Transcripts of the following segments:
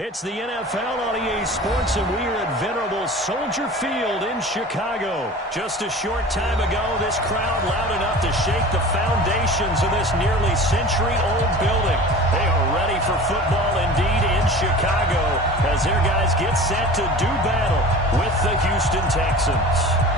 It's the NFL on EA Sports, and we are at venerable Soldier Field in Chicago. Just a short time ago, this crowd loud enough to shake the foundations of this nearly century-old building. They are ready for football indeed in Chicago as their guys get set to do battle with the Houston Texans.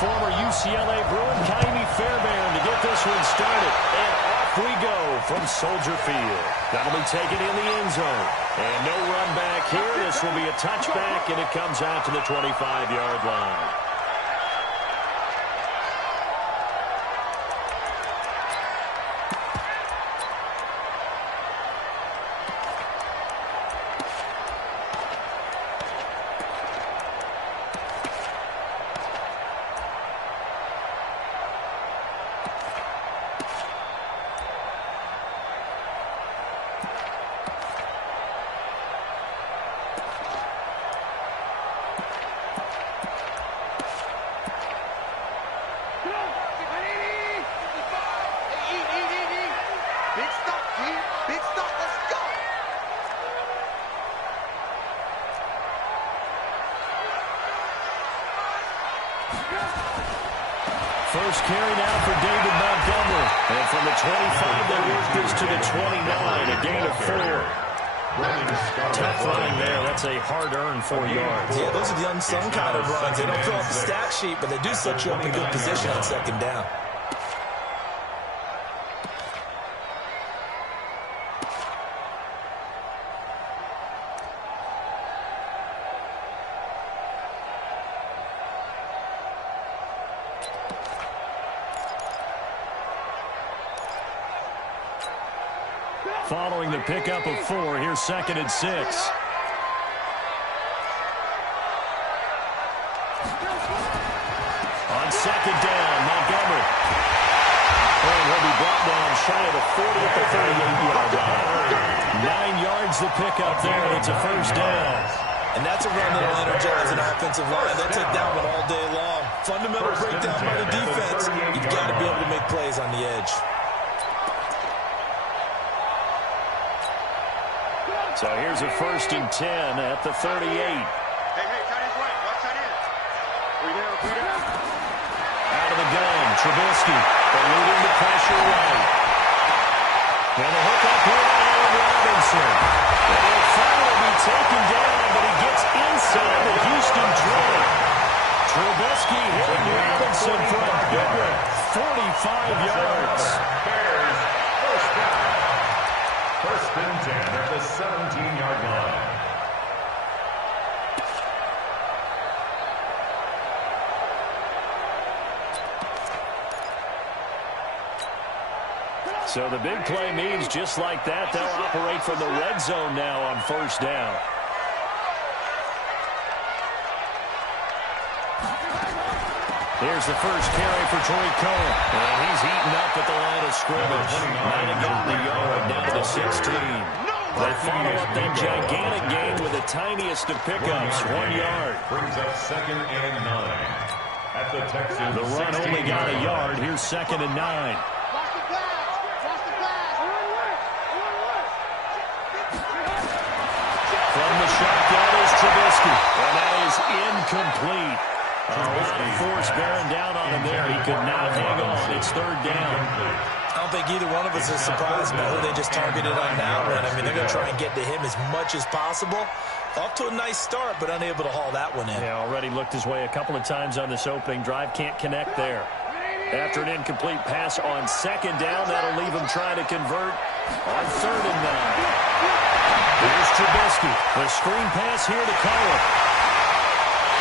Former UCLA Bruin, N5SPN to get this one started. And off we go from Soldier Field. That'll be taken in the end zone. And no run back here. This will be a touchback, and it comes out to the 25-yard line. First carry now for David Montgomery. And from the 25, they work this to the 29, a gain of 4. Tough running there. That's a hard-earned 4 yards. Yeah, those are the unsung kind of runs. They don't fill out the stat sheet, but they do set you up in good position on second down. Following the pickup of 4, here's 2nd and 6. On 2nd down, Montgomery. And he'll be brought down shy of the 40 at the 38-yard line. 9 yards the pickup there, and it's a first down. And that's a run that will energize an offensive line. They'll take that one all day long. Fundamental breakdown by the defense. You've got to be able to make plays on the edge. So here's a 1st and 10 at the 38. Hey, tight end right. Watch tight end. 3 down, 3 down. Out of the gun, Trubisky eluding the pressure right. And a hook up here on Allen Robinson. And he'll finally be taken down, but he gets inside the Houston 20. Trubisky hitting Robinson for a good one. 45 yards. Bears, first down. 1st and 10 at the 17-yard line. So the big play means just like that, they'll operate from the red zone now on 1st down. Here's the first carry for Troy Cohen. And he's heating up at the line of scrimmage. Might have gotten the yard down to 16. They follow up that gigantic gain with the tiniest of pickups, 1 yard. Brings up 2nd and 9 at the Texans. The run only got a yard. Here's 2nd and 9. From the shotgun is Trubisky. And that is incomplete. Force bearing down on him there. He could not hang on. It's 3rd down. I don't think either one of us is surprised by who they just targeted on that one. I mean, they're going to try and get to him as much as possible. Off to a nice start, but unable to haul that one in. Yeah, already looked his way a couple of times on this opening drive. Can't connect there. After an incomplete pass on 2nd down, that'll leave him trying to convert on 3rd and 9. Here's Trubisky. The screen pass here to Cohen.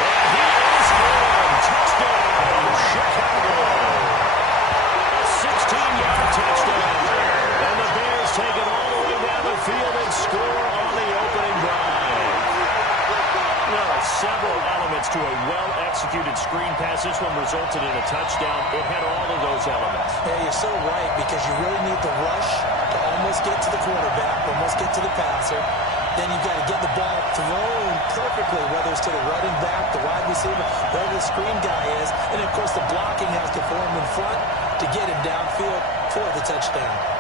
And he is in. Touchdown, Chicago. A 16-yard touchdown. And the Bears take it all the way down the field and score on the opening drive. There are several elements to a well-executed screen pass. This one resulted in a touchdown. It had all of those elements. Yeah, you're so right, because you really need the rush to almost get to the quarterback, almost get to the passer. Then you've got to get the ball thrown perfectly, whether it's to the running back, the wide receiver, wherever the screen guy is. And, of course, the blocking has to form in front to get him downfield for the touchdown.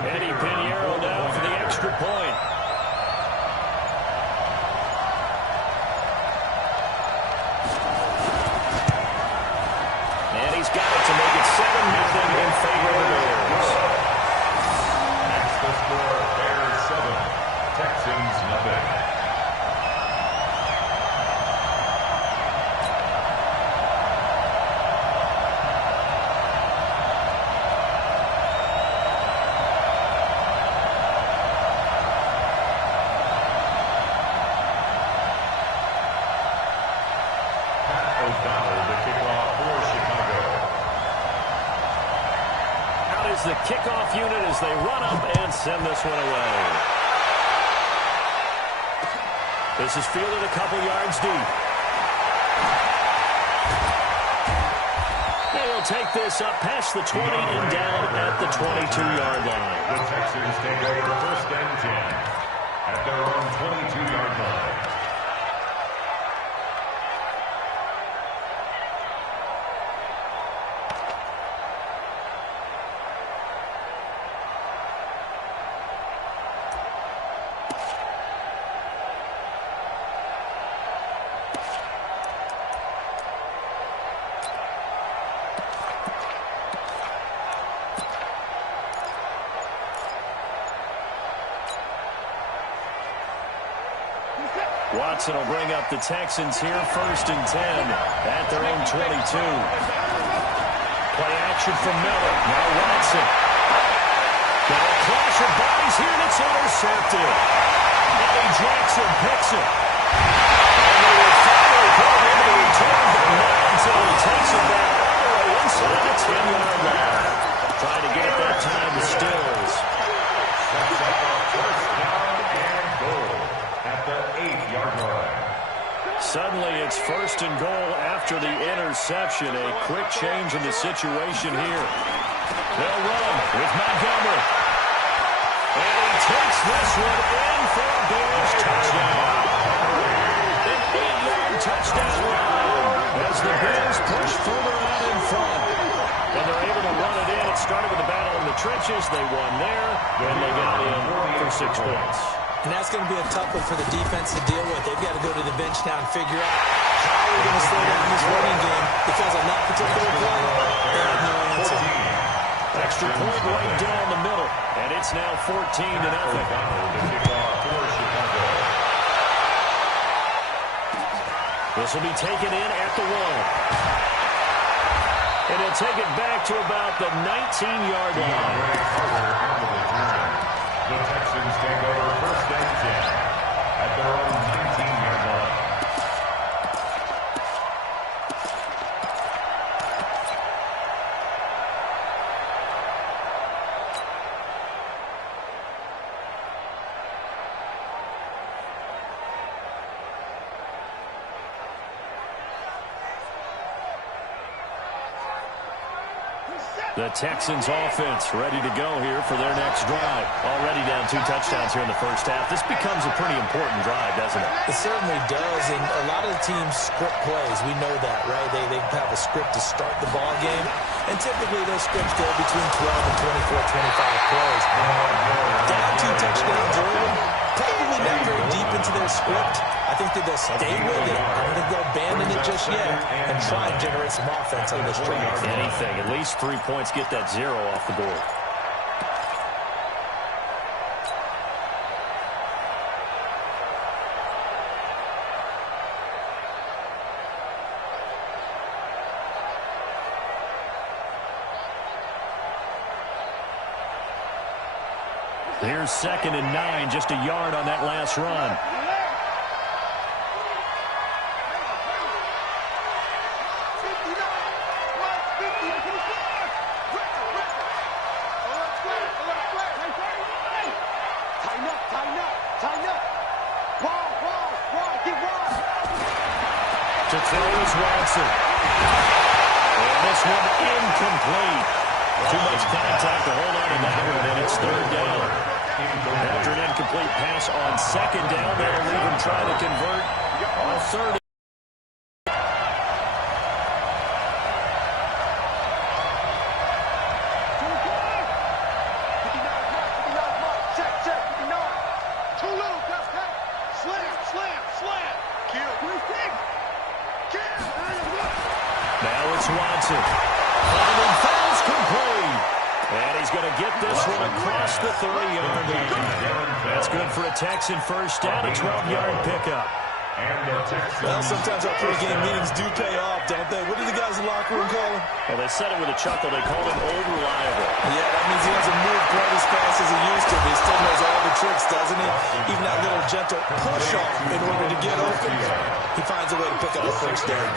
Eddie Pinheiro now for the extra point. And he's got it to make it 7-0 in favor of the Bears. That's the score. Bears 7, Texans nothing. The kickoff unit as they run up and send this one away. This is fielded a couple yards deep. They'll take this up past the 20 and down at the 22-yard line. The Texans take over 1st and 10 at their own 22-yard line. Watson will bring up the Texans here 1st and 10 at their own 22. Play action from Miller. Now Watson. Got a clash of bodies here that's intercepted. Eddie Jackson picks it. And they will finally put him into the return, but not until he takes it back all the way inside the 10-yard line. Trying to get it that time to Stills. That's a 1st down and goal at the 8-yard line. Suddenly it's 1st and goal after the interception. A quick change in the situation here. They'll run with Montgomery. And he takes this one in for a Bears touchdown. An 8-yard touchdown run as the Bears push further out in front. And they're able to run it in. It started with a battle in the trenches. They won there, and they got in for 6 points. And that's going to be a tough one for the defense to deal with. They've got to go to the bench now and figure out how we're going to slow down this running game, because on that particular play, they have no answer. Extra point right down the middle, and it's now 14-0. This will be taken in at the 1. And he'll take it back to about the 19-yard line. The Texans take over 1st and 10 at their own 19-yard line. The Texans offense ready to go here for their next drive. Already down 2 touchdowns here in the first half. This becomes a pretty important drive, doesn't it? It certainly does, and a lot of the teams script plays. We know that, right? They have a script to start the ball game, and typically those scripts go between 12 and 24, 25 plays. Down 2 touchdowns early, probably not very deep into their script. I think that they'll stay with it. I don't think they'll abandon it just yet and try and generate some offense on this drive. Anything. At least 3 points. Get that 0 off the board. Here's 2nd and 9, just a yard on that last run. To throw is Watson. And this one incomplete. Too much contact to hold on to that one, and it's third down. After an incomplete pass on second down, that'll leave him trying to convert on third. Now it's Watson. Finding fouls complete. And he's going to get this one across the 30-yard line. That's good for a Texan first down, a 12-yard pickup. Well, sometimes our pregame meetings do pay off, don't they? What do the guys in the locker room call him? Well, they said it with a chuckle. They called him Old Reliable. Yeah, that means he doesn't move quite as fast as he used to, but he still knows all the tricks, doesn't he? Even that little gentle push-off in order to get open. He finds a way to pick up a first down.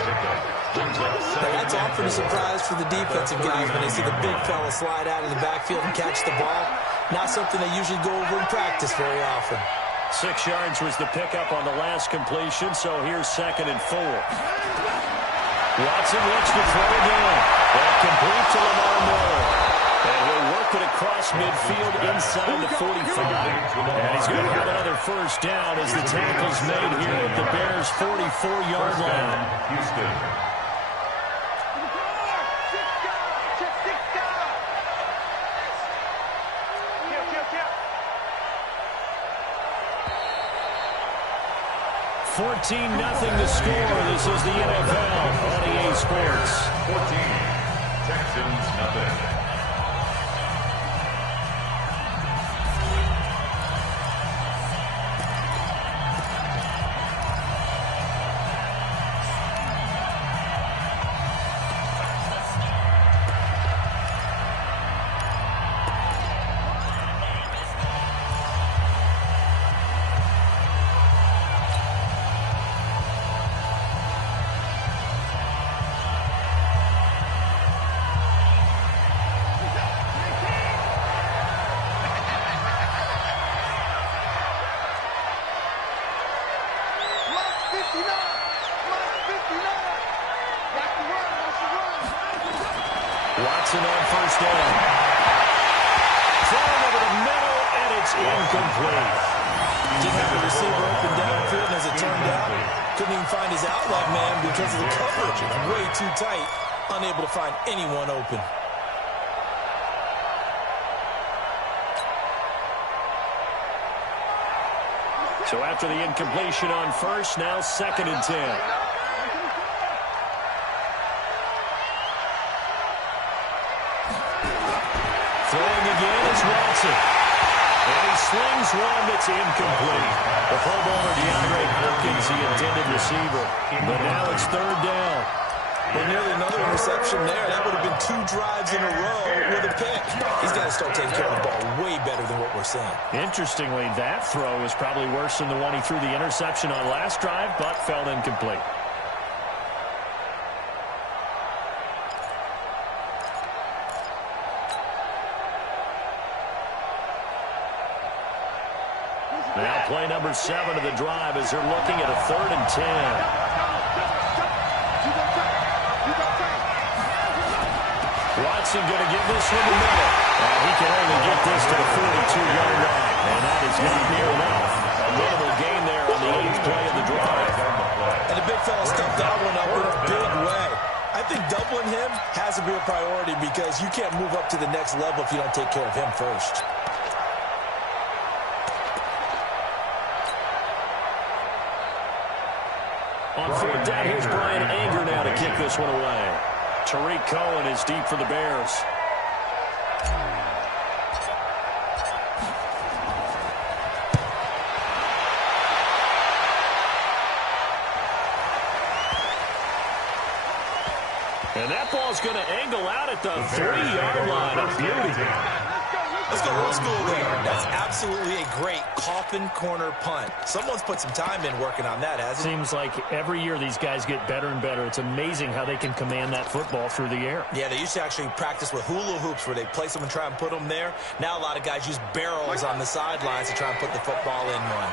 Now, that's often a surprise for the defensive guys when they see the big fella slide out of the backfield and catch the ball. Not something they usually go over in practice very often. 6 yards was the pickup on the last completion, so here's 2nd and 4. Watson looks to throw again. That complete to Lamar Miller. And he'll work it across midfield inside the 45. And he's going to have another first down as the tackle's made here at the Bears' 44-yard line. Houston. 14-0 to score. This is the NFL on EA Sports. 14. Texans, nothing. Watson on first down. Thrown over the middle, and it's incomplete. Didn't have a receiver open downfield, and as it turned out, couldn't even find his outlet man because of the coverage. It's way too tight, unable to find anyone open. So after the incompletion on first, now 2nd and 10. Throwing again is Watson. And he slings one that's incomplete. The Pro Bowler DeAndre Hopkins, the intended receiver. But now it's 3rd down. Well, nearly another interception there. That would have been 2 drives in a row with a pick. He's got to start taking care of the ball way better than what we're seeing. Interestingly, that throw was probably worse than the one he threw the interception on last drive, but fell incomplete. Now play number 7 of the drive as they're looking at a 3rd and 10. Watson going to give this one to Miller. And he can only get this to the 42-yard line. And that is not near enough. A minimal gain there on the 8th play of the drive. And the big fella stuffed that one up in a big way. I think doubling him has to be a priority because you can't move up to the next level if you don't take care of him first. On 4th down, here's Brian Anger now to kick this one away. Tariq Cohen is deep for the Bears. And that ball's going to angle out at the 3-yard line. A beauty. Let's go old school there. That's absolutely a great coffin corner punt. Someone's put some time in working on that, hasn't he? Seems like every year these guys get better and better. It's amazing how they can command that football through the air. Yeah, they used to actually practice with hula hoops where they place them and try and put them there. Now a lot of guys use barrels on the sidelines to try and put the football in one.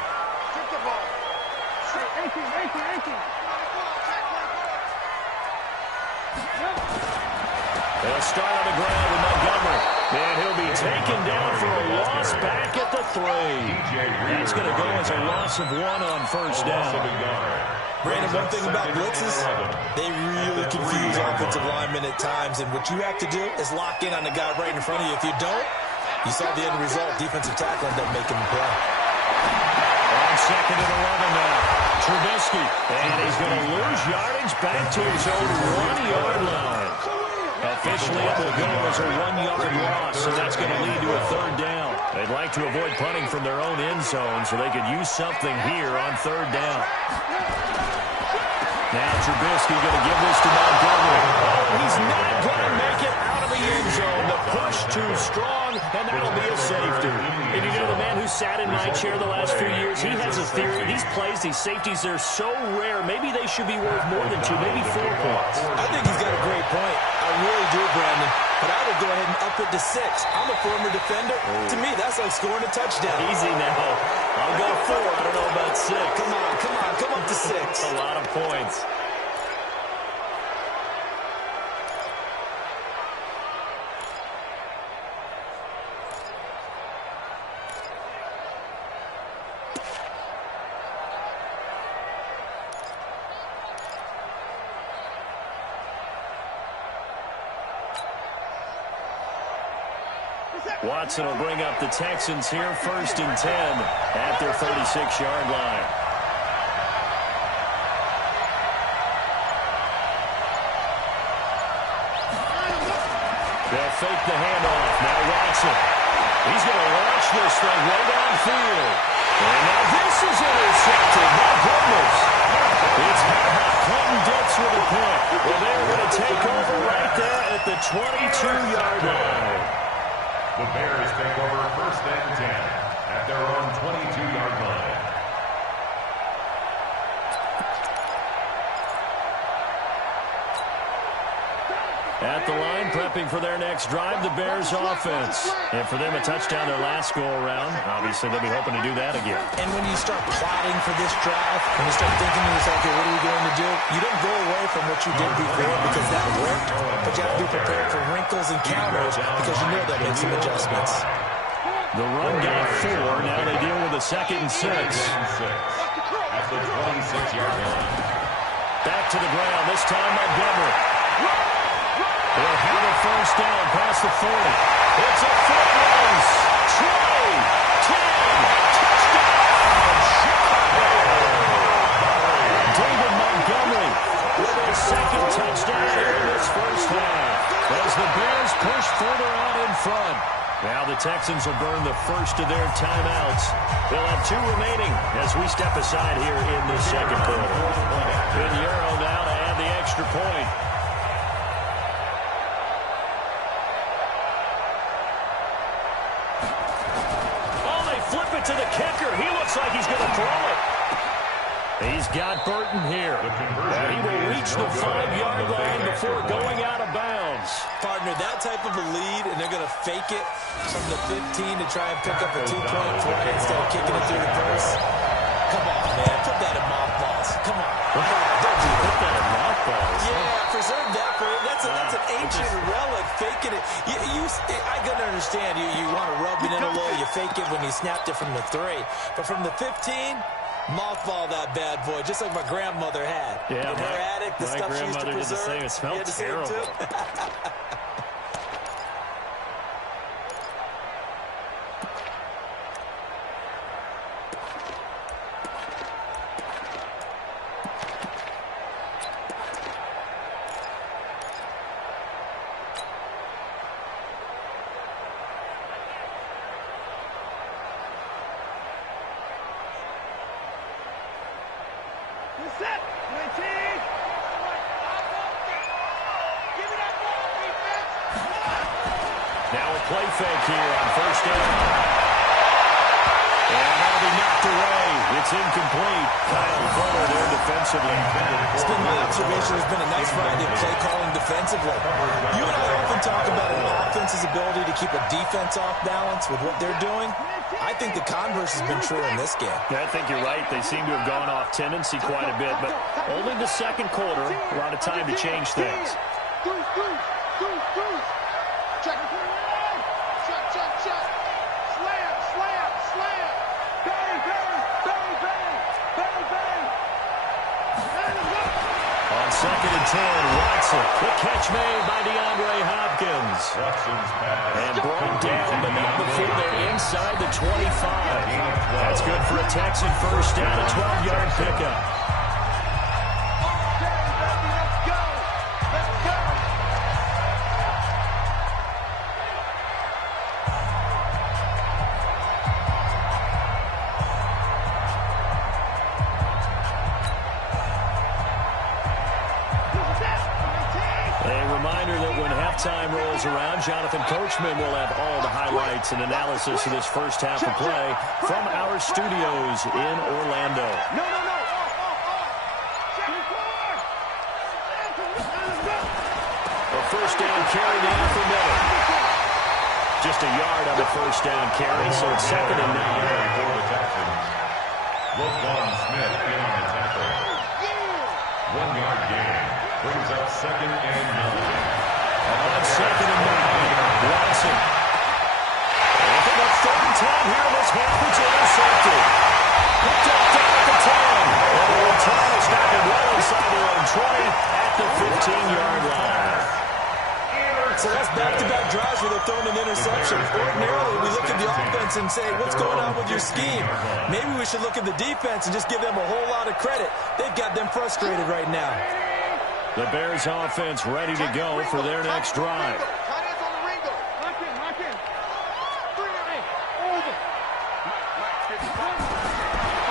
They'll start on the ground with Montgomery. And he'll be taken down for a loss back at the 3. That's going to go as a loss of 1 on first down. Brandon, one thing about blitzes, they really confuse offensive linemen at times. And what you have to do is lock in on the guy right in front of you. If you don't, you saw the end result. Defensive tackle ended up making the play. On second and 11 now. Trubisky. And he's going to lose yardage back to his own 1-yard line. Officially, it will go as a 1-yard loss, and that's going to lead to a third down. They'd like to avoid punting from their own end zone so they could use something here on third down. Now Trubisky going to give this to Montgomery. Oh, he's not going to make it out of the end zone. The push too strong, and that'll be a safety. And you know, the man who sat in my chair the last few years, he has a theory. These plays, these safeties, they're so rare. Maybe they should be worth more than 2, maybe 4 points. I think he's got a great point. I really do, Brandon. But I would go ahead and up it to 6. I'm a former defender. To me, that's like scoring a touchdown. Easy now. I'll go 4. I don't know about 6. Come on, come up to 6. A lot of points. Watson will bring up the Texans here, 1st and 10 at their 36-yard line. They'll fake the handoff. Now Watson. He's going to launch this thing way downfield. And now this is intercepted. My goodness. It's Clinton Dix with a pick. Well, they're going to take over right there at the 22-yard line. The Bears take over 1st and 10 at their own 22-yard line. At the line, prepping for their next drive, the Bears offense. And for them, a touchdown their last go-around. Obviously, they'll be hoping to do that again. And when you start plotting for this drive, when you start thinking to yourself, okay, what are we going to do? You don't go away from what you did before because that worked, but you have to be prepared for wrinkles and counters because you know they'll make some adjustments. The run got 4. Now they deal with a 2nd and 6. At the 26-yard line. Back to the ground. This time Montgomery. They'll have a first down past the 40. It's a foot race. 20, 10, touchdown. David Montgomery with his 2nd touchdown here in this first half. As the Bears push further out in front. Now the Texans will burn the first of their timeouts. They'll have 2 remaining as we step aside here in the second quarter. Pinheiro now to add the extra point. Oh, they flip it to the kicker. He looks like he's going to throw it. He's got Burton here. And he will reach the 5-yard line before going out of bounds. Partner, that type of a lead, and they're going to fake it from the 15 to try and pick up a 2-point play instead of kicking it through the first. Come on, man. Put that in mothballs. Come on. Don't do that. Put that in mothballs. Yeah, preserve that for you. That's an ancient relic. Faking it. I can understand. You want to rub it in a little. You fake it when you snapped it from the 3. But from the 15... mothball that bad boy, just like my grandmother had. Yeah, in her attic, the stuff she used to preserve. My grandmother did the same. It smelled terrible. Now a play fake here on first down. And that'll be knocked away. It's incomplete. Kyle Fuller there defensively. It's been my observation. There's been a nice variety of play calling defensively. You and I often talk about an offense's ability to keep a defense off balance with what they're doing. I think the converse has been true in this game. Yeah, I think you're right. They seem to have gone off tendency quite a bit, but only the second quarter. A lot of time to change things. Check. Check. Slam. Bang. On second and 10, Watson. The catch made by DeAndre Hopkins. And brought down, but not before they're inside the 25. That's good for a Texan first down, a 12-yard pickup. Time rolls around. Jonathan Coachman will have all the highlights and analysis of this first half of play from our studios in Orlando. No. A first down carry now for Miller. Just a yard on the first down carry, so it's second and 9. Roquan Smith in on the tackle. 1-yard gain. Brings up second and 9. On second and 9, Watson. If it was third time here in this half, it's intercepted. Picked up down at the 10. And the return is stopped well inside their own 20 at the 15-yard line. So that's back-to-back drives where they're throwing an interception. Ordinarily, we look at the offense and say, what's going on with your scheme? Maybe we should look at the defense and just give them a whole lot of credit. They've got them frustrated right now. The Bears offense ready to go for their next drive.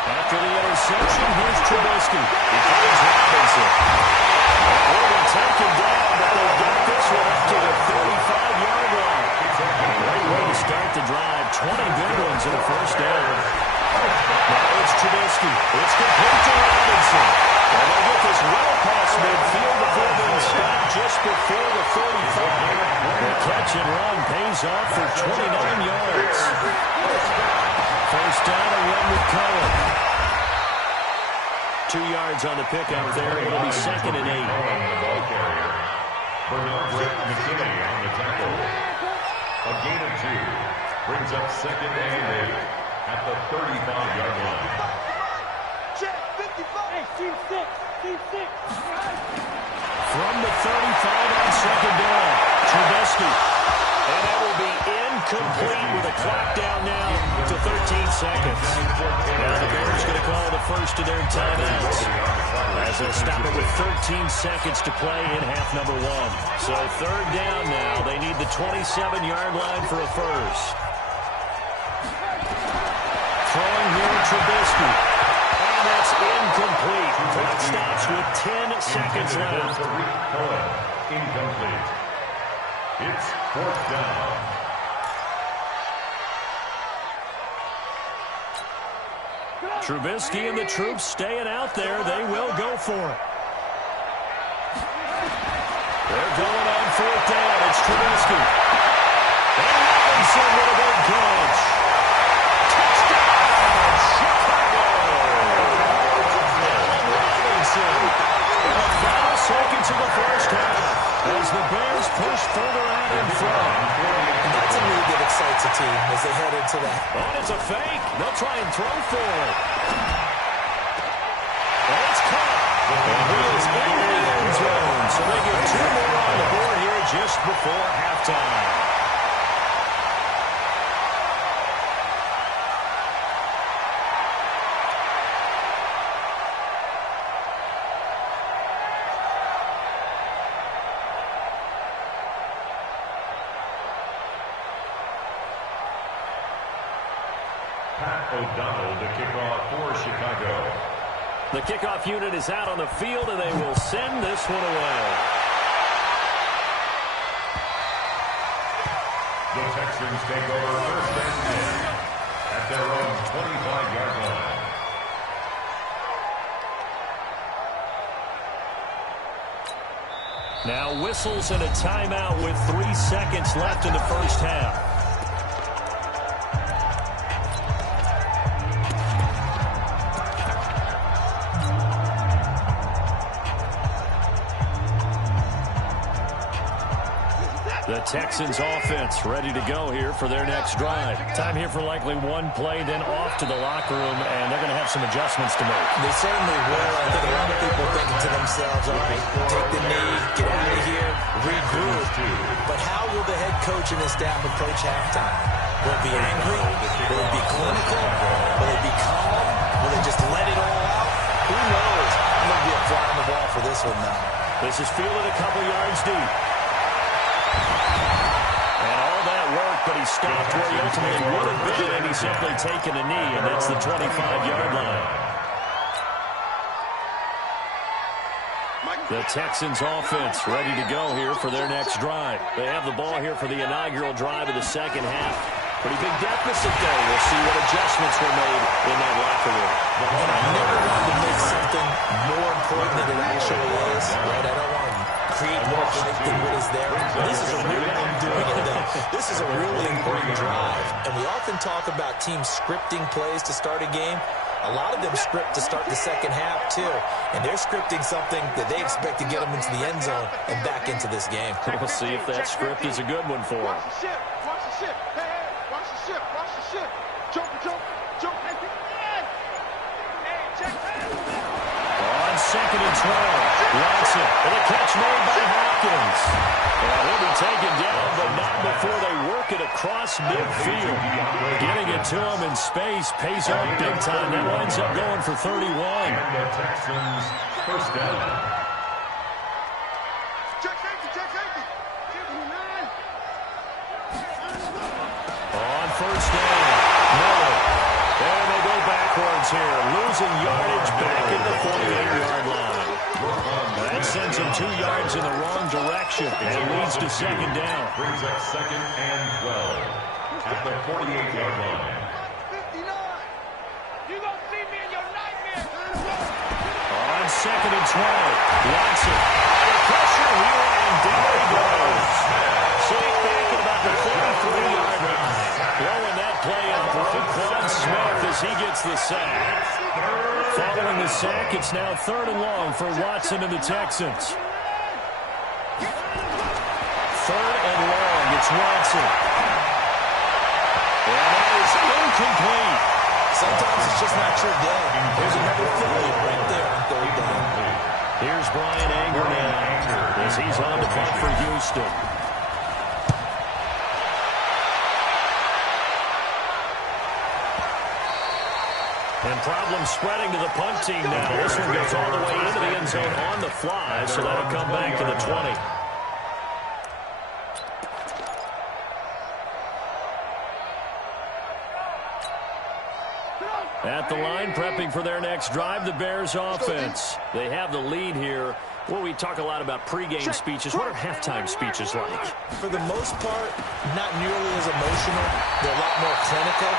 After the interception, here's Trubisky. He finds Robinson. They're taken down, but they got this one up to the 35-yard line. Great way to start the drive. 20 big ones in the first down. Now it's Trubisky. It's complete to Robinson. And they get this well past midfield before being stopped just before the 35. The catch and run pays off for 29 yards. First down and run with Cohen. 2 yards on the pickup there. It'll be second and 8. Bernard McKinney on the tackle. A gain of 2. Brings up second and 8 at the 35-yard line. From the 35 on second down, Trubisky. And that will be incomplete with a clock down now to 13 seconds. Now the Bears going to call the first of their timeouts, as they'll stop it with 13 seconds to play in half number 1. So third down now. They need the 27-yard line for a first. Throwing here, Trubisky. And that's incomplete. Clock stops with 10 seconds left. Incomplete. It's fourth down. Trubisky and the troops staying out there. They will go for it. They're going on fourth down. It's Trubisky. And Robinson with a big catch. Touchdown, Chicago. Robinson. In the final seconds of the first half, as the Bears push further out in front. That's a lead that excites a team as they head into that. And it's a fake. They'll try and throw for it. And it's caught. And he is in the end zone. So they get 2 more on the board here just before halftime. O'Donnell, the kickoff for Chicago. The kickoff unit is out on the field, and they will send this one away. The Texans take over 1st and 10 at their own 25-yard line. Now whistles and a timeout with 3 seconds left in the first half. The Texans offense ready to go here for their next drive. Time here for likely one play, then off to the locker room, and they're going to have some adjustments to make. They certainly will. I think a lot of people thinking to themselves, all right, take the knee, get out of here, regroup. But how will the head coach and his staff approach halftime? Will it be angry? Will it be clinical? Will it be calm? Will they just let it all out? Who knows? I'm going to be a fly on the wall for this one now. This is fielded a couple yards deep. But he stopped where he ultimately would have been, and he's simply taken a knee, and that's the 25-yard line. The Texans offense ready to go here for their next drive. They have the ball here for the inaugural drive of the second half. Pretty big deficit there. We'll see what adjustments were made in that locker room. And I never wanted to make something more important than it actually is. Right? I don't want to create more hype than what is there. This is a really, I'm doing it though. This is a really important drive. And we often talk about teams scripting plays to start a game. A lot of them script to start the second half too. And they're scripting something that they expect to get them into the end zone and back into this game. We'll see if that script is a good one for them. Watch the ship. Watch the ship. Hey, hey, watch the ship. Watch the ship. Jump, jump, jump. Hey, check. On 2nd and 12. Watson with a catch made by Hopkins. And he'll be taken down, but not before they work it across midfield. Getting it to him in space pays off big time. That winds up going for 31. And the Texans 1st down. Check safety, check safety. On 1st down, Miller. And they go backwards here, losing yardage back at the 48-yard line. That sends him 2 yards in the wrong direction and leads to 2nd down. Brings up 2nd and 12 at the 48-yard line. 59. You gonna see me in your nightmare. On 2nd and 12, Watson. The pressure here, and down he goes. Safe back at about the 33-yard line. Blowing that play up, Roquan Smith as he gets the sack. Following the sack, it's now 3rd and long for Watson and the Texans. 3rd and long, it's Watson. And that is incomplete. Sometimes it's just not your day. There's another failure right there on 3rd down. Here's Brian Anger now as he's on the punt for Houston. And problems spreading to the punt team now. This one goes all the way into the end zone on the fly, so that'll come back to the 20. At the line, prepping for their next drive, the Bears offense. They have the lead here. Well, we talk a lot about pregame speeches. What are halftime speeches like? For the most part, not nearly as emotional. They're a lot more clinical.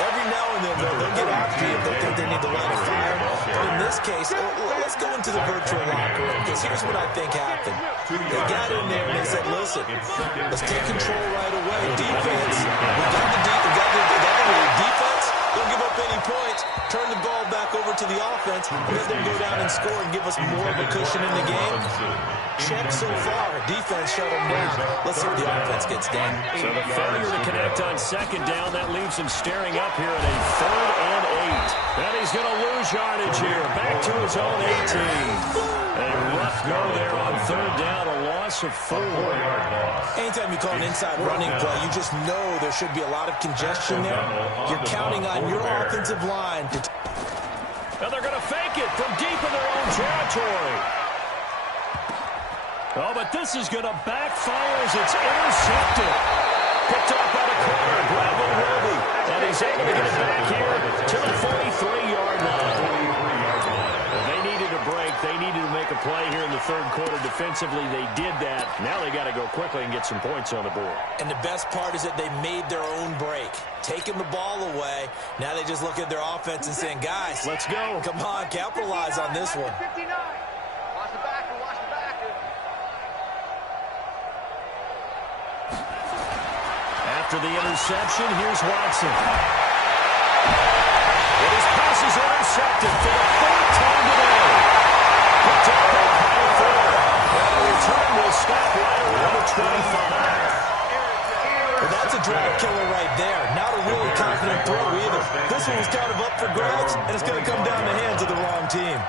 Every now and then, they'll get after you if they think they need to light a fire. But in this case, let's go into the virtual locker room, because here's what I think happened. They got in there and they said, listen, let's take control right away. Defense, we got the defense. Don't give up any points. Turn the ball back over to the offense. Let them go down and score and give us more of a cushion in the game. Check so far. Defense shut them down. Let's see what the offense gets done. So the failure to connect on 2nd down, that leaves him staring up here at a 3rd and 8. And he's going to lose yardage here. Back to his own 18. A rough go there on 3rd down, a loss of 4. Anytime you call an inside running play, you just know there should be a lot of congestion there. You're counting on your offensive line to... Now they're going to fake it from deep in their own territory. Oh, but this is going to backfire as it's intercepted. Picked up by the corner, Bradley Roby. And he's able to get it back here to the 43-yard line. They needed a break. They needed to make a play here in the 3rd quarter to defensively, they did that. Now they got to go quickly and get some points on the board. And the best part is that they made their own break, taking the ball away. Now they just look at their offense and saying, guys, let's go. Come on, capitalize on this one. 59. Watch the back, watch the back. After the interception, here's Watson. And his pass is intercepted for the third time today. Picked up by Kyle Fuller. And the return will stop right around the 25. Well, that's a drive killer right there. Not a really confident throw either. This one was kind of up for grabs, and it's going to come down the hands of the wrong team.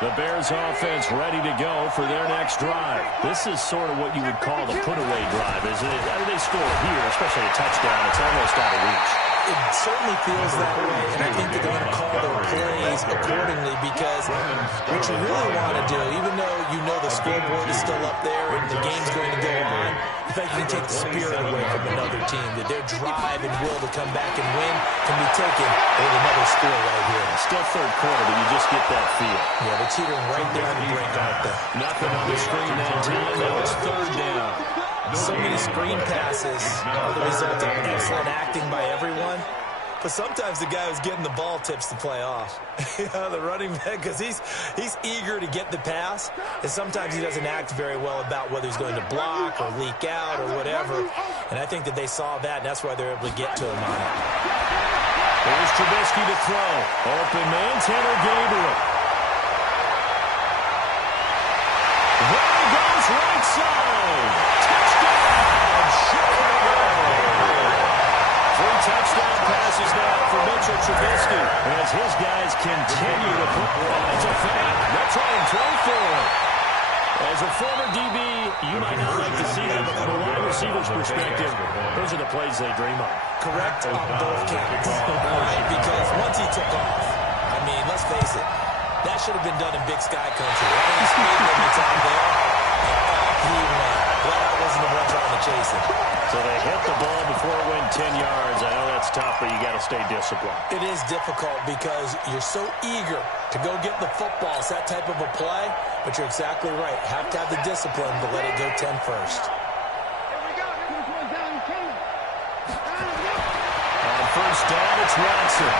The Bears offense ready to go for their next drive. This is sort of what you would call the put-away drive, isn't it? How do they score here, especially a touchdown? It's almost out of reach. It certainly feels that way, and I think that they're going to call their plays accordingly because what you really want to do, even though you know the scoreboard is still up there and the game's going to go on, in fact, you can take the spirit away from another team, that their drive and will to come back and win can be taken with another score right here. Still third quarter, but you just get that feel. Yeah, they're teetering right there on the brink, aren't they? Nothing on the screen that time. Now it's third down. So many screen passes are the result of excellent acting by everyone. But sometimes the guy who's getting the ball tips the play off. The running back, because he's eager to get the pass, and sometimes he doesn't act very well about whether he's going to block or leak out or whatever. And I think that they saw that, and that's why they're able to get to him on it. Here's Trubisky to throw. Open man, Tanner Gabriel. There he goes, right side. Touchdown! Three touchdown passes now for Mitchell Trubisky as his guys continue to put it's a fake. They'll try and throw for it. As a former DB, you might not like to see that, but from a wide receiver's perspective, those are the plays they dream of. Correct on both counts, right? Because once he took off, I mean, let's face it, that should have been done in Big Sky Country. Right? He speed limits out there, and off he went. Glad I wasn't the one trying to chase it. So they hit the ball before it went 10 yards. I know that's tough, but you got to stay disciplined. It is difficult because you're so eager to go get the football. It's that type of a play, but you're exactly right. Have to have the discipline to let it go 10 first. On first down, it's Watson.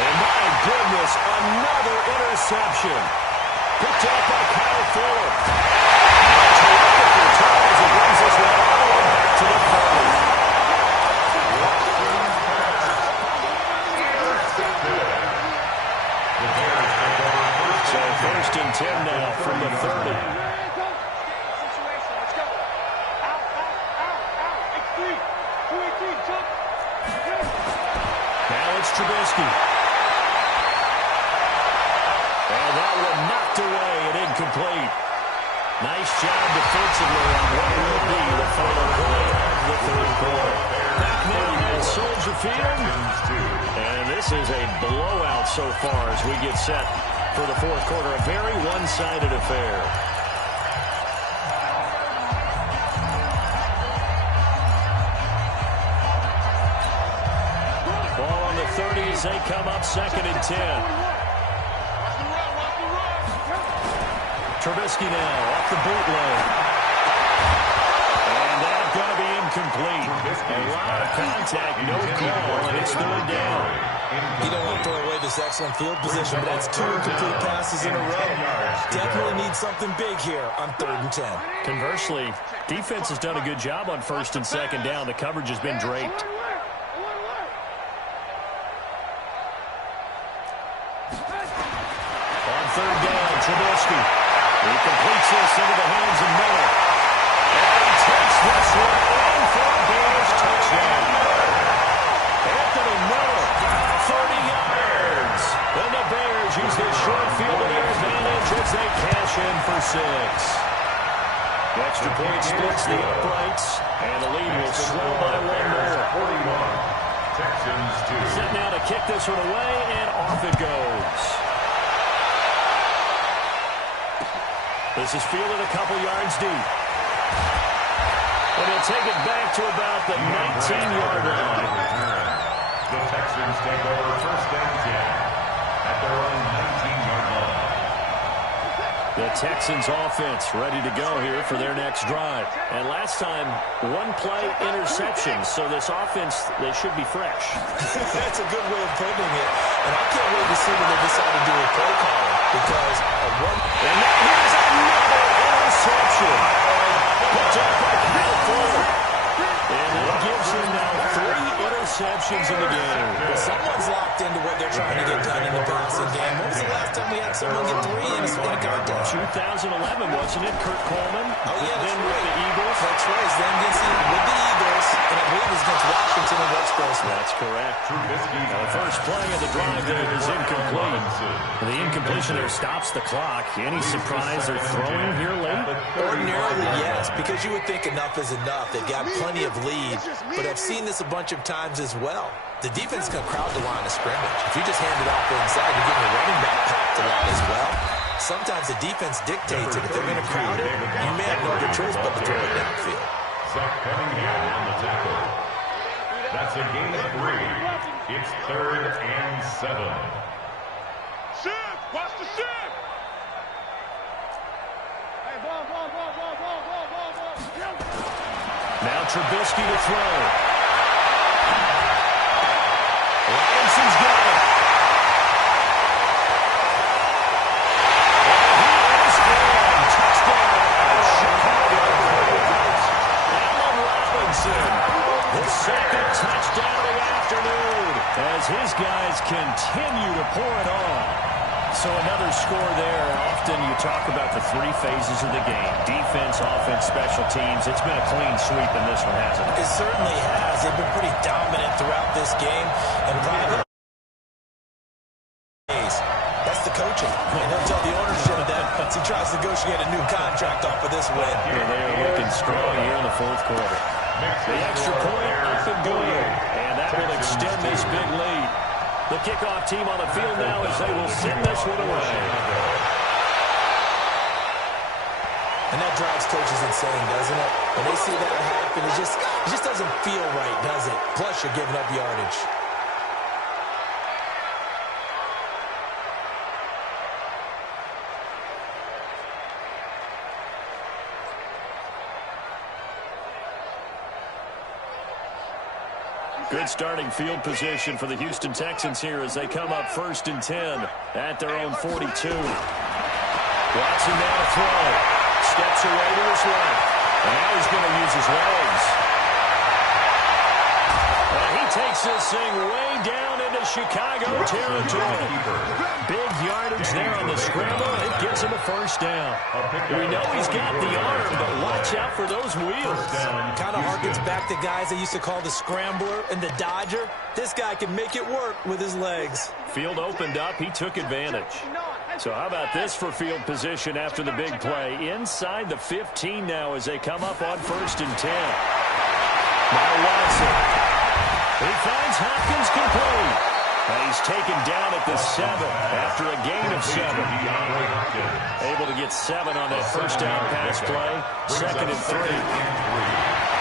And my goodness, another interception. Picked up by Kyle Fuller. Terrific return as it brings us right back to the 30. So first and 10 now from the 30. Let's go. Out. X3. 218, jump. Now it's Trubisky. And that one knocked away and incomplete. Nice job defensively on what will be the final play of the third quarter. Back now at Soldier Field. And this is a blowout so far as we get set for the fourth quarter. A very one-sided affair. Ball on the 30 as they come up second and 10. Trubisky now off the bootleg. And that's going to be incomplete. A lot of contact, no call, and it's third down. You don't want to throw away this excellent field position, but that's 2 complete passes in a row. Definitely need something big here on 3rd and 10. Conversely, defense has done a good job on first and second down. The coverage has been draped. On third down, Trubisky. He completes this into the hands of Miller. And he takes this one in for a Bears touchdown. Anthony Miller, 30 yards. And the Bears use their short field of advantage as they cash in for 6. The extra point splits the uprights, and the lead will slow by 1 more. 41, Texans 2. Set now to kick this one away, and off it goes. This is fielded a couple yards deep. And he'll take it back to about the 19-yard line. The Texans take over first and 10 at their own 19 Texans offense ready to go here for their next drive. And last time, one play interception. So this offense, they should be fresh. That's a good way of putting it. And I can't wait to see what they decide to do with play calling. Because and now here's another interception. Picked up by Kyle Fuller. And that gives him now 3 interceptions in the game. Well, someone's locked into what they're trying to get done in the passing game. When was the last time we had someone get 3 in a contest? 2011, wasn't it? Kurt Coleman. Oh, yeah, then that's with right. the Eagles. That's right. Then with the Eagles. And I believe it was against Washington and Rex Grossman. That's correct. Now, the first play of the drive there is incomplete. The incompletion there stops the clock. Any surprise they're throwing here late? Ordinarily, yes, because you would think enough is enough. They've got plenty of lead, but I've seen this a bunch of times as well. The defense can crowd the line of scrimmage. If you just hand it off inside, you're getting a running back packed a lot as well. Sometimes the defense dictates it. If they're going to crowd it, you may have no other choice but to throw it downfield. Zach Cunningham on the tackle. That's a gain of 3. It's 3rd and 7. Shift! Watch the shift! Hey, ball. Now Trubisky to throw. Robinson's got it. And he is gone. Touchdown, Chicago. Allen Robinson, the second touchdown of the afternoon, as his guys continue to pour it on. So another score there. Often you talk about the 3 phases of the game. Defense, offense, special teams. It's been a clean sweep in this one, hasn't it? It certainly has. They've been pretty dominant throughout this game. And probably that's the coaching. And he'll tell the ownership that as he tries to negotiate a new contract off of this win. Yeah, they are looking strong here in the 4th quarter. The extra point up and good. And that will extend this big lead. The kickoff team on the field now as they will send this one away. And that drives coaches insane, doesn't it? When they see that happen, it just doesn't feel right, does it? Plus, you're giving up yardage. Good starting field position for the Houston Texans here as they come up 1st and 10 at their own 42. Watson now to throw. Steps away to his left. And now he's going to use his legs. And he takes this thing way down into Chicago territory. Big yardage there on the scramble, and it gives him a 1st down. We know he's got the arm, but watch out for those wheels. Kind of harkens back to guys they used to call the scrambler and the dodger. This guy can make it work with his legs. Field opened up. He took advantage. So how about this for field position after the big play? Inside the 15 now as they come up on 1st and 10. Now Watson. He finds Hopkins complete. And he's taken down at the 7 after a gain of 7. Able to get 7 on that 1st down pass play. 2nd and 3.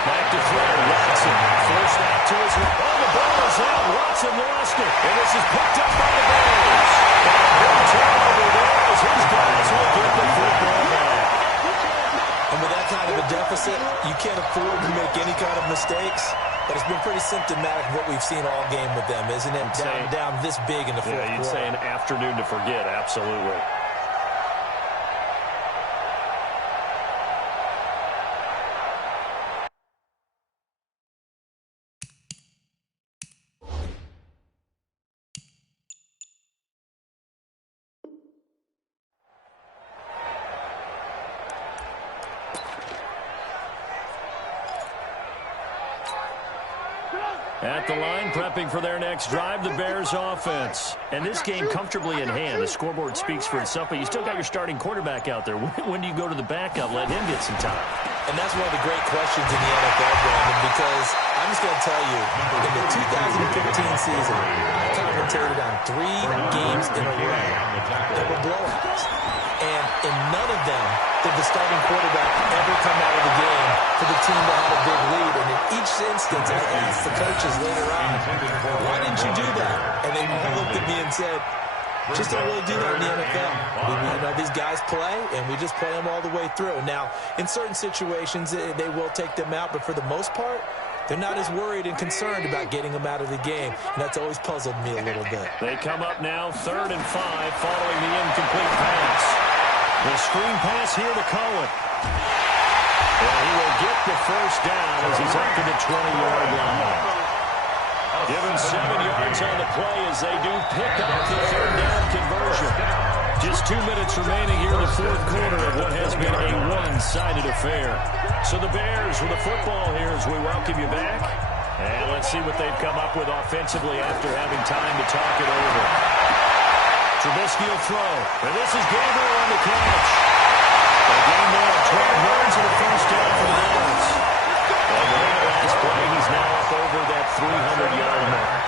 Back to throw. Watson forced out to his right. Oh, the ball is out. Watson lost it. And this is picked up by the Bears. Big turnover there as his guys will get the football back. And with that kind of a deficit, you can't afford to make any kind of mistakes. But it's been pretty symptomatic of what we've seen all game with them, isn't it? Down this big in the 4th quarter. Yeah, you'd say an afternoon to forget. Absolutely. At the line, prepping for their next drive, the Bears offense. And this game comfortably in hand. The scoreboard speaks for itself, but you still got your starting quarterback out there. When do you go to the backup? Let him get some time. And that's one of the great questions in the NFL, Brandon, because I'm just going to tell you, in the 2015 season, I commentated on 3 games in a row that were blowouts. And in none of them did the starting quarterback ever come out of the game for the team that had a big lead. And in each instance, I asked the coaches later on, why didn't you do that? And they all looked at me and said, Just don't really do that in the NFL. These guys play, and we just play them all the way through. Now, in certain situations, they will take them out, but for the most part, they're not as worried and concerned about getting them out of the game, and that's always puzzled me a little bit. They come up now 3rd and 5 following the incomplete pass. The screen pass here to Cohen. And he will get the first down as he's up to the 20-yard line. Given 7 yards on the play as they do pick up the 3rd down conversion. Just 2 minutes remaining here in the 4th quarter of what has been a one-sided affair. So the Bears with the football here as we welcome you back. And let's see what they've come up with offensively after having time to talk it over. Trubisky will throw. And this is Gabriel on the catch. A game there of 12 yards and a first down for the Bears. And with that last play, he's now up over that 300-yard mark.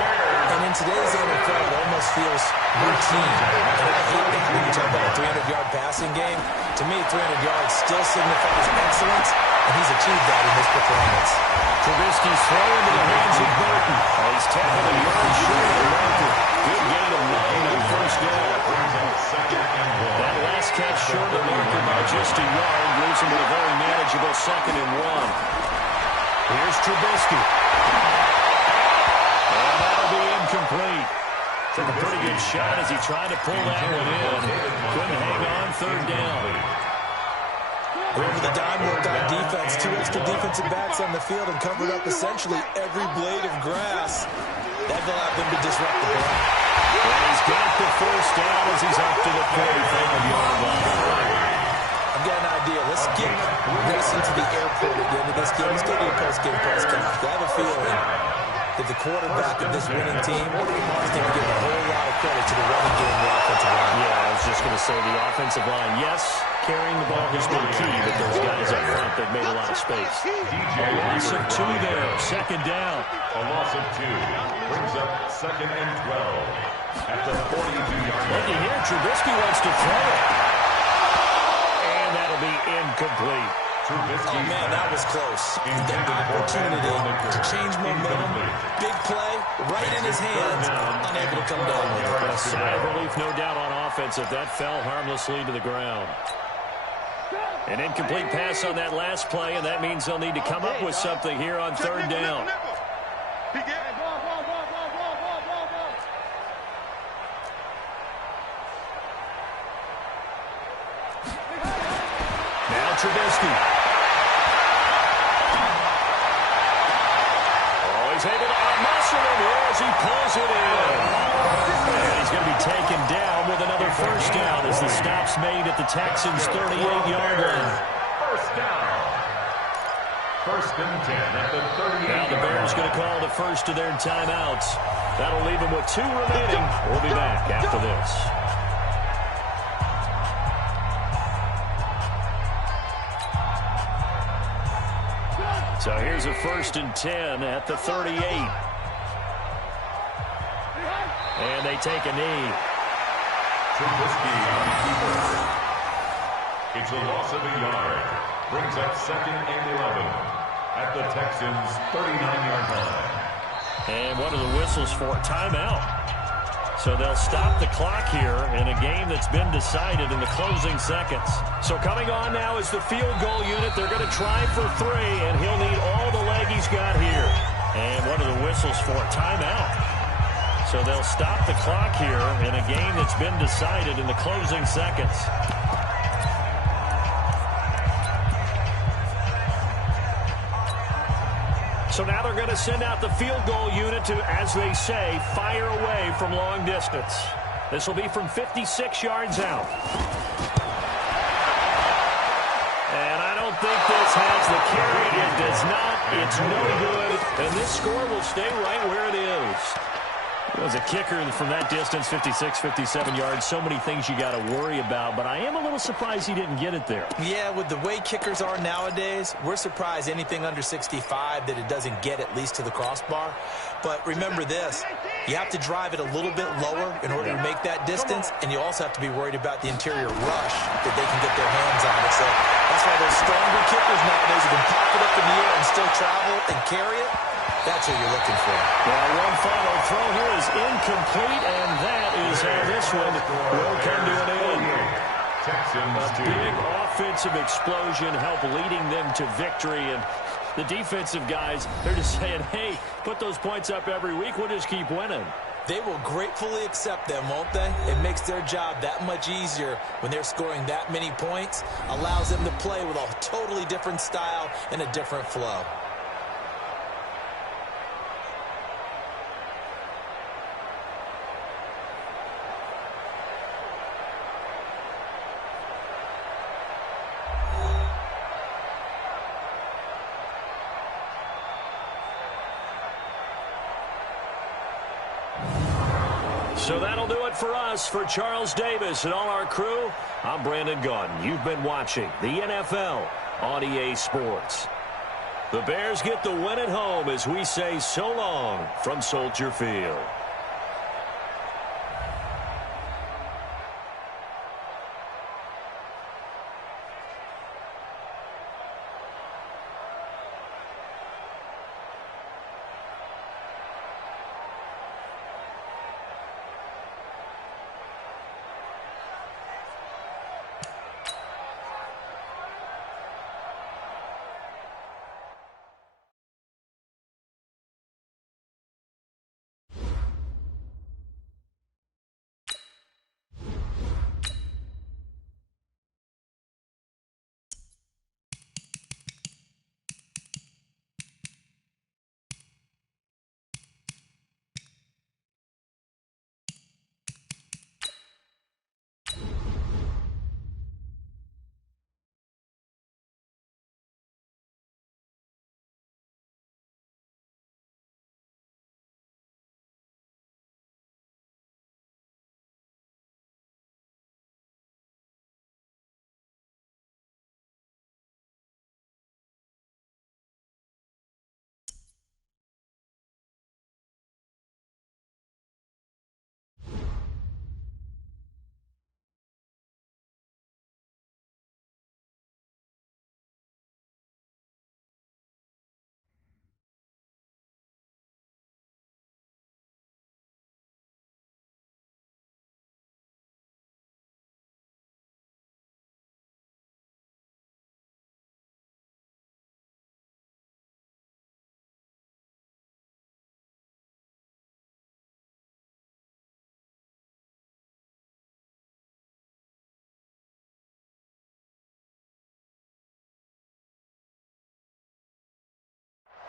And in today's NFL, it almost feels routine. And I hate that when you talk about a 300-yard passing game. To me, 300 yards still signifies excellence, and he's achieved that in this performance. Trubisky's throw into the hands of Burton. He's tackled a yard short of the marker. Good gain of 1 first down. That last catch short of the marker by just a yard leaves him with a very manageable 2nd and 1. Here's Trubisky. And that'll be incomplete. Took a pretty good shot as he tried to pull that one in. Couldn't hang on 3rd down. Remember the dime worked on defense. 2 extra defensive backs on the field and covered up essentially every blade of grass. That allowed them to disrupt the play. And he's got the first down as he's up to the 45-yard line. I've got an idea. Let's get racing to the airport at the end of this game. Let's go to the post-game press conference. I have a feeling that the quarterback of this winning team is going to give a whole lot of credit to the running game and the offensive line. Yeah, I was just going to say the offensive line, yes, carrying the ball has been key, but those guys up front, they've made a lot of space. A loss of 2 there, 2nd down. A loss of 2 brings up 2nd and 12 at the 42-yard line. Looking here, Trubisky wants to throw it. And that'll be incomplete. Oh, man, that was close. The opportunity to change momentum. Big play, right in his hands, unable to come down with it. A sigh of relief, no doubt, on offense if that fell harmlessly to the ground. An incomplete pass on that last play, and that means they'll need to come up with something here on 3rd down. Now Trubisky. He's able to outmuscle him as he pulls it in. And he's going to be taken down with another first down as the stop's made at the Texans' 38-yard line. First down. 1st and 10 at the 38. Now the Bears going to call the first of their timeouts. That'll leave them with 2 remaining. We'll be back after this. So here's a 1st and 10 at the 38. And they take a knee. Trubisky on the keeper. It's a loss of a yard. Brings up 2nd and 11 at the Texans' 39-yard line. And what are the whistles for? Timeout. So they'll stop the clock here in a game that's been decided in the closing seconds. So coming on now is the field goal unit. They're going to try for 3, and he'll need all the leg he's got here. And what are the whistles for? Timeout. So they'll stop the clock here in a game that's been decided in the closing seconds. So now they're going to send out the field goal unit to, as they say, fire away from long distance. This will be from 56 yards out. And I don't think this has the carry. It does not. It's no good. And this score will stay right where it is. As a kicker from that distance, 56, 57 yards, so many things you got to worry about, but I am a little surprised he didn't get it there. Yeah, with the way kickers are nowadays, we're surprised anything under 65 that it doesn't get at least to the crossbar. But remember this, you have to drive it a little bit lower in order to make that distance, and you also have to be worried about the interior rush that they can get their hands on it. So that's why those stronger kickers nowadays who can pop it up in the air and still travel and carry it, that's what you're looking for. Well, one final throw here is incomplete, and that is is how this one will come to an end. A big offensive explosion helped leading them to victory. And the defensive guys, they're just saying, hey, put those points up every week. We'll just keep winning. They will gratefully accept them, won't they? It makes their job that much easier when they're scoring that many points. Allows them to play with a totally different style and a different flow. So that'll do it for us. For Charles Davis and all our crew, I'm Brandon Gaudin. You've been watching the NFL on EA Sports. The Bears get the win at home as we say so long from Soldier Field.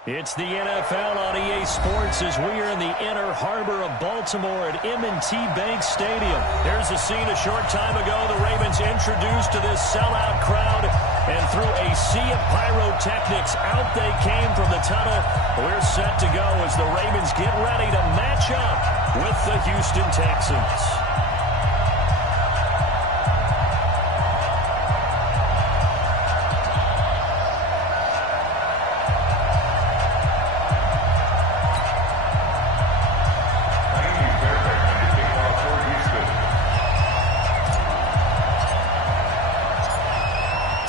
It's the NFL on EA Sports as we are in the inner harbor of Baltimore at M&T Bank Stadium. Here's a scene a short time ago. The Ravens introduced to this sellout crowd, and through a sea of pyrotechnics, out they came from the tunnel. We're set to go as the Ravens get ready to match up with the Houston Texans.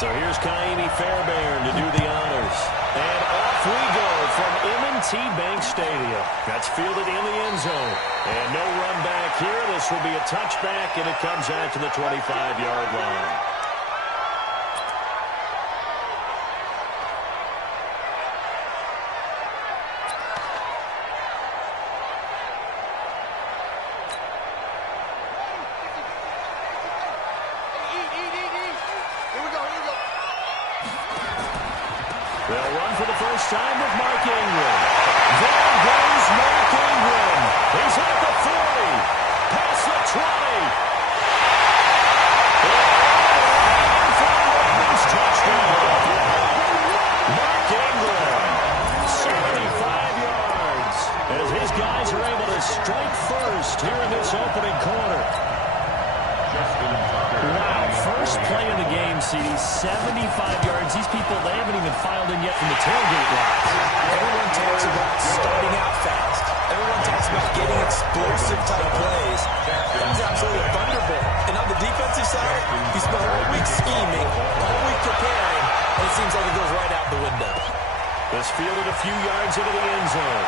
So here's Fairbairn to do the honors. And off we go from M&T Bank Stadium. That's fielded in the end zone. And no run back here. This will be a touchback, and it comes out to the 25-yard line. They'll run for the first time with Mark Ingram. There goes Mark Ingram. He's at the 40. Past the 20. And for the Ravens touchdown. Mark Ingram, 75 yards. As his guys are able to strike first here in this opening quarter. Wow, first play of the game, CD, 75 yards. These people, they haven't even filed in yet from the tailgate line. Everyone talks about starting out fast. Everyone talks about getting explosive type plays. That was absolutely a thunderbolt. And on the defensive side, he spent all week scheming, all week preparing, and it seems like it goes right out the window. This fielded a few yards into the end zone.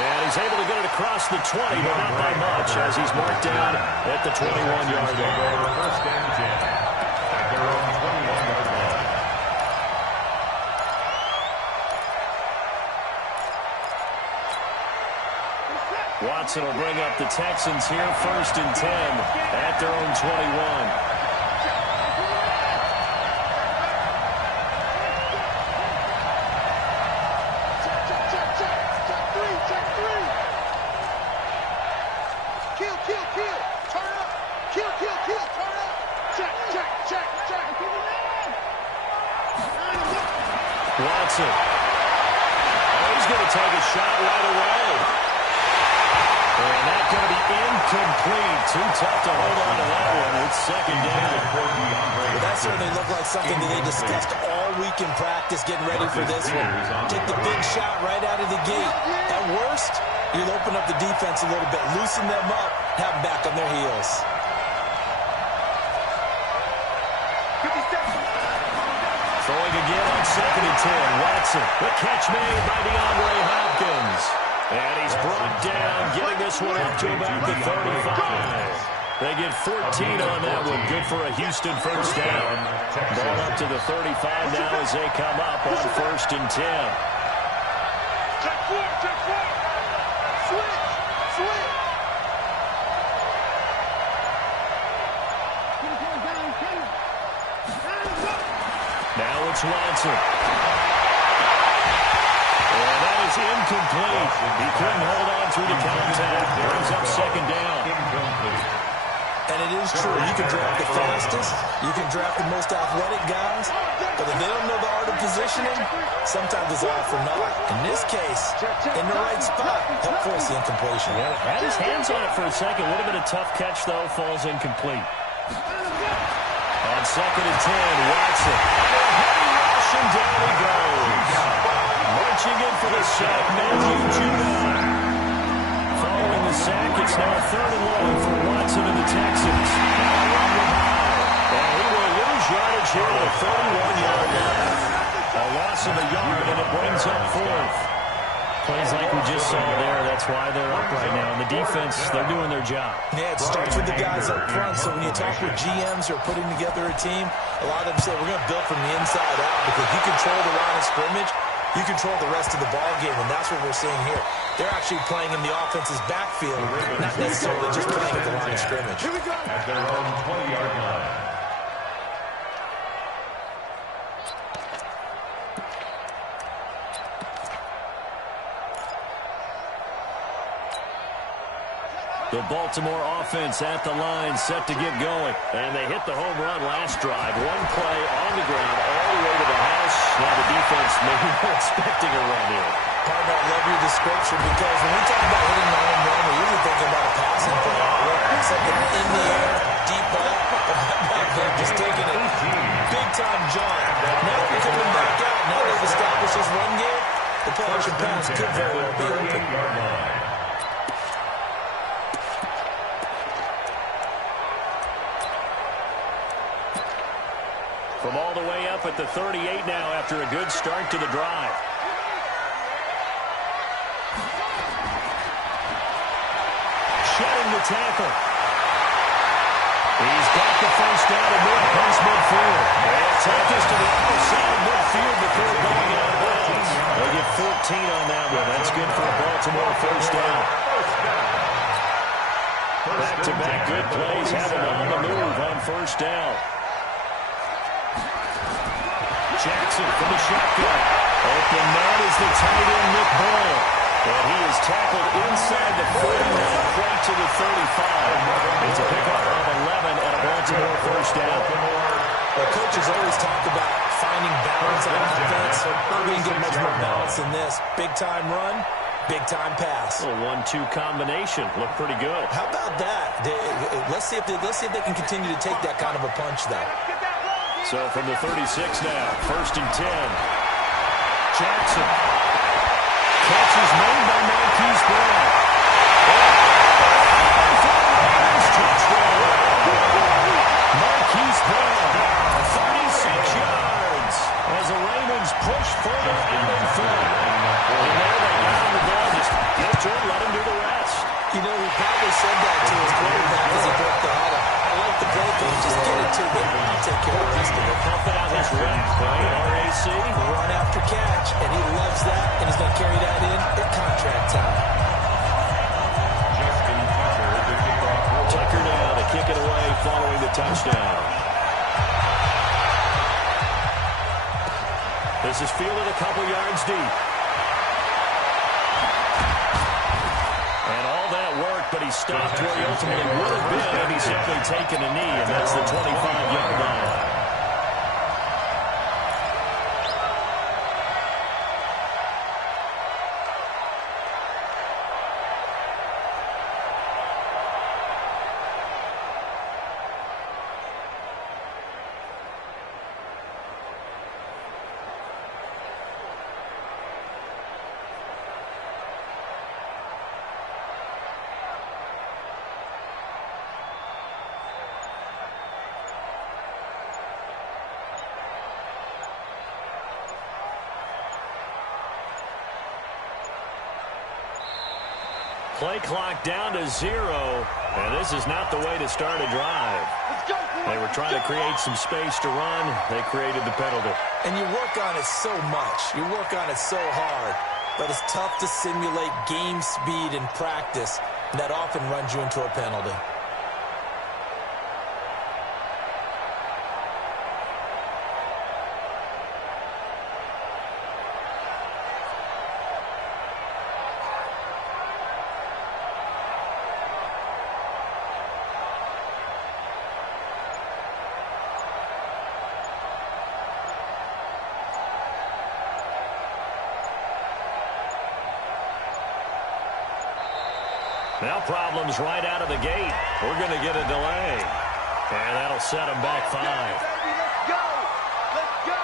And he's able to get it across the 20, but not by much, as he's marked down at the 21-yard line. First and 10 at their own 21-yard line. Watson will bring up the Texans here, first and 10 at their own 21. Watson. Oh, he's going to take a shot right away. And that's going to be incomplete. Too tough to hold on to that one. It's second down. Well, that certainly looked like something that they discussed all week in practice, getting ready for this one. Take the big shot right out of the gate. At worst, you'll open up the defense a little bit, loosen them up, have them back on their heels. Throwing again on second and 10. Watson. The catch made by DeAndre Hopkins. And he's brought down, getting this one up to about the 35. They get 14 on that one. Good for a Houston first down. Ball up to the 35 now as they come up on first and 10. Check four, check four. Switch, switch. Now it's Watson. And that is incomplete. He couldn't hold on through the contact. Brings up second down. And it is true. You can draft the fastest. You can draft the most athletic guys. But if they don't know the art of positioning, sometimes it's all for naught. In this case, in the right spot, help force the incompletion. Yeah, had his hands on it for a second. Would have been a tough catch, though. Falls incomplete. On second and 10, Watson. Heavy rush, and down he goes. Marching in for the sack, Matthew Judon. Following the sack, it's now third and long for Watson and the Texans. And he will lose yardage here at the 31-yard line. A loss of a yard, and it brings up fourth. Plays like we just saw there. That's why they're up right now. And the defense, they're doing their job. Yeah, it starts with the guys up front. So when you talk with GMs who are putting together a team, a lot of them say we're going to build from the inside out because you control the line of scrimmage, you control the rest of the ball game, and that's what we're seeing here. They're actually playing in the offense's backfield, not necessarily just playing at the line of scrimmage. Here we go. At their own 20-yard line. The Baltimore offense at the line, set to get going. And they hit the home run last drive. One play on the ground all the way to the house. Now the defense maybe not expecting a run here. Partner, I love your description because when we talk about hitting the home run, we're usually thinking about a passing play. Something in the air, deep ball, back there just taking it. Big-time John. Now they're coming back out. Now they've established this run game. The play-action pass could very well be open. From all the way up at the 38 now after a good start to the drive. Shedding the tackle. He's got the first down and more past midfield. And take us to the outside of midfield before going out of bounds. They get 14 on that one. That's good for a Baltimore first down. Back-to-back good plays have them on the move on first down. Jackson from the shotgun. Open man is the tight end, Nick Boyle. And he is tackled inside the 40 now, right to the 35. It's a pickup of 11 and a Baltimore first down. Well, coaches always talk about finding balance on offense. We can get much more balance than this. Big-time run, big-time pass. A 1-2 combination. Looked pretty good. How about that? Let's see if they can continue to take that kind of a punch, though. So from the 36 now, first and 10. Jackson. Catch is made by Marquise Brown. Touchdown. Marquise Brown, 36 yards. As the Ravens push further out in front. And there they got the ball. Just get to play, RAC. Run after catch, and he loves that, and he's going to carry that in at contract time. Justin Tucker, the kickoff. Tucker now to kick it away following the touchdown. This is fielded a couple yards deep. And all that work, but he stopped where he ultimately would have been had he simply taken a knee, and that's the 25-yard line. Play clock down to 0, and this is not the way to start a drive. They were trying to create some space to run. They created the penalty. And you work on it so much. You work on it so hard. But it's tough to simulate game speed in practice. And that often runs you into a penalty. Now problems right out of the gate. We're going to get a delay. And that'll set them back 5. Let's go! Let's go!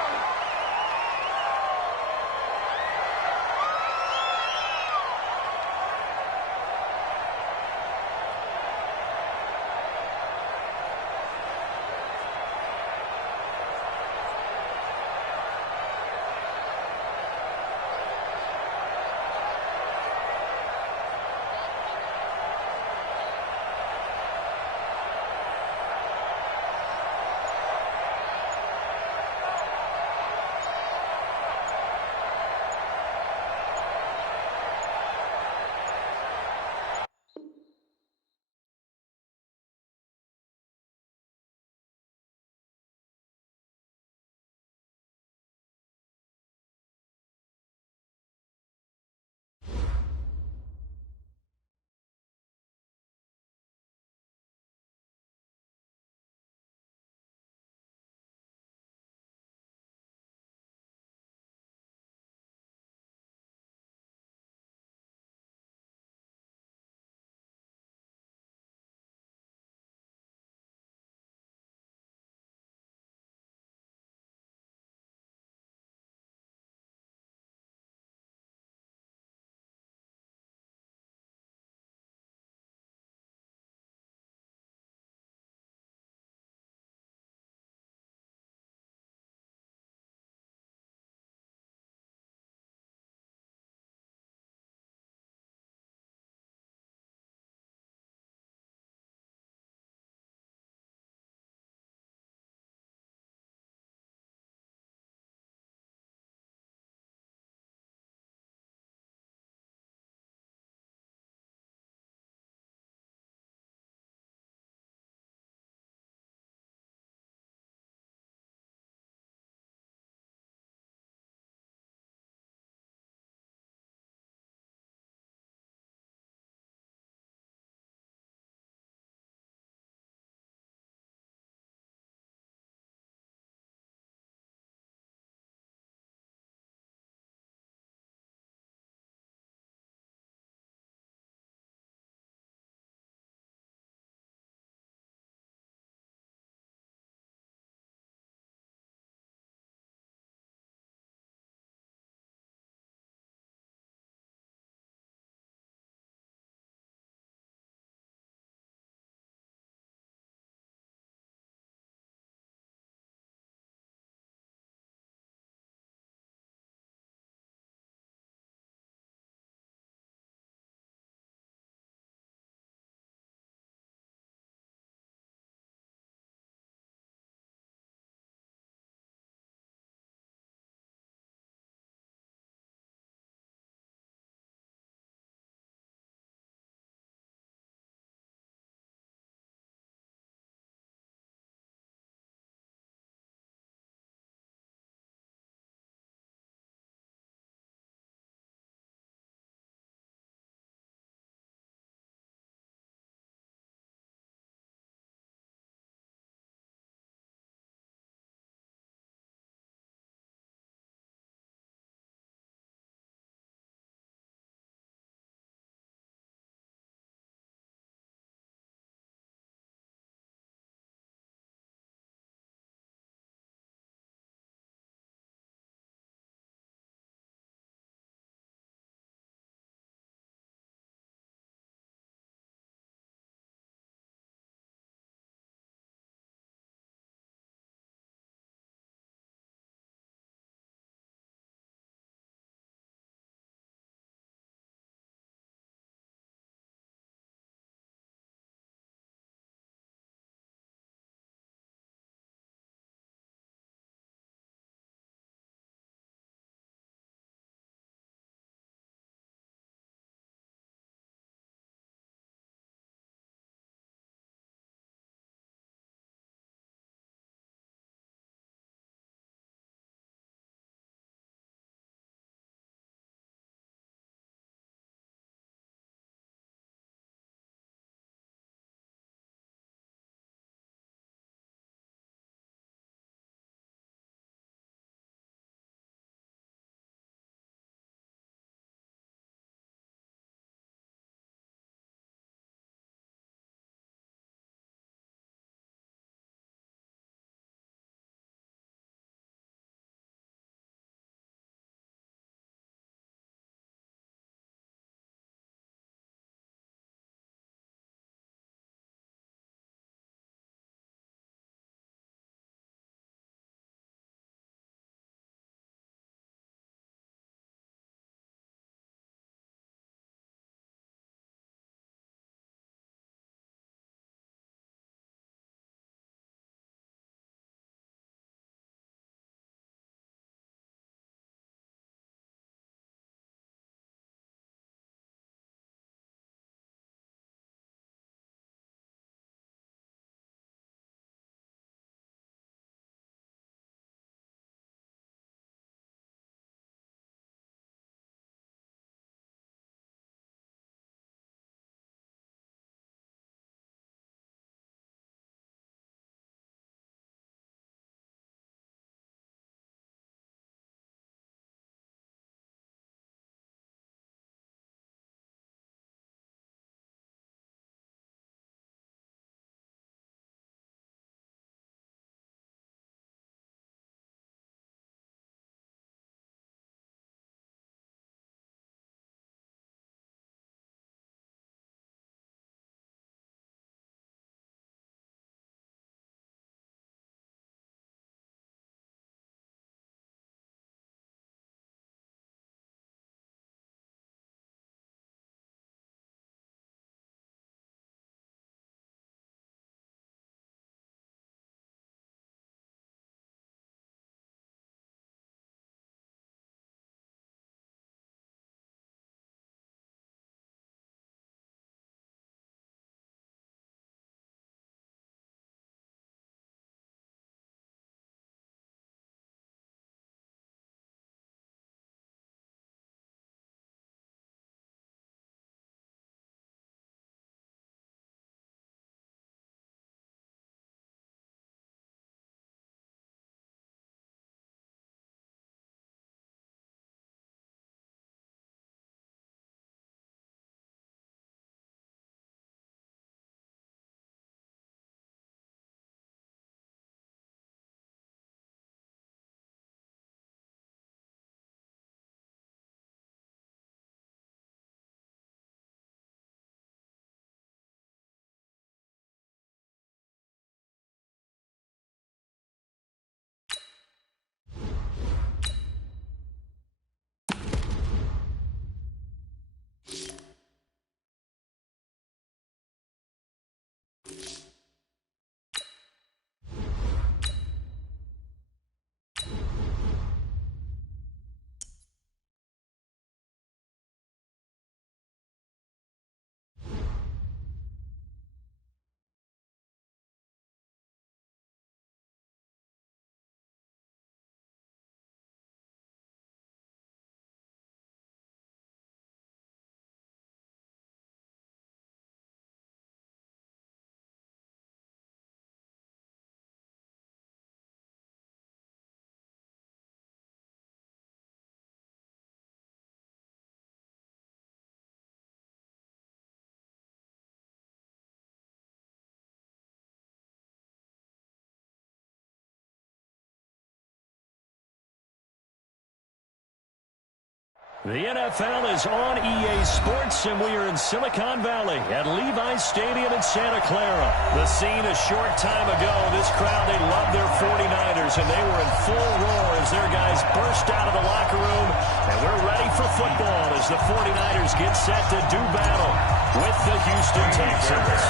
The NFL is on EA Sports, and we are in Silicon Valley at Levi's Stadium in Santa Clara. The scene a short time ago, this crowd, they love their 49ers, and they were in full roar as their guys burst out of the locker room. And we're ready for football as the 49ers get set to do battle with the Houston Texans.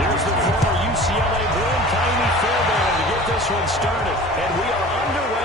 There's the former UCLA Bruin, Kaimi Fairbairn, to get this one started. And we are underway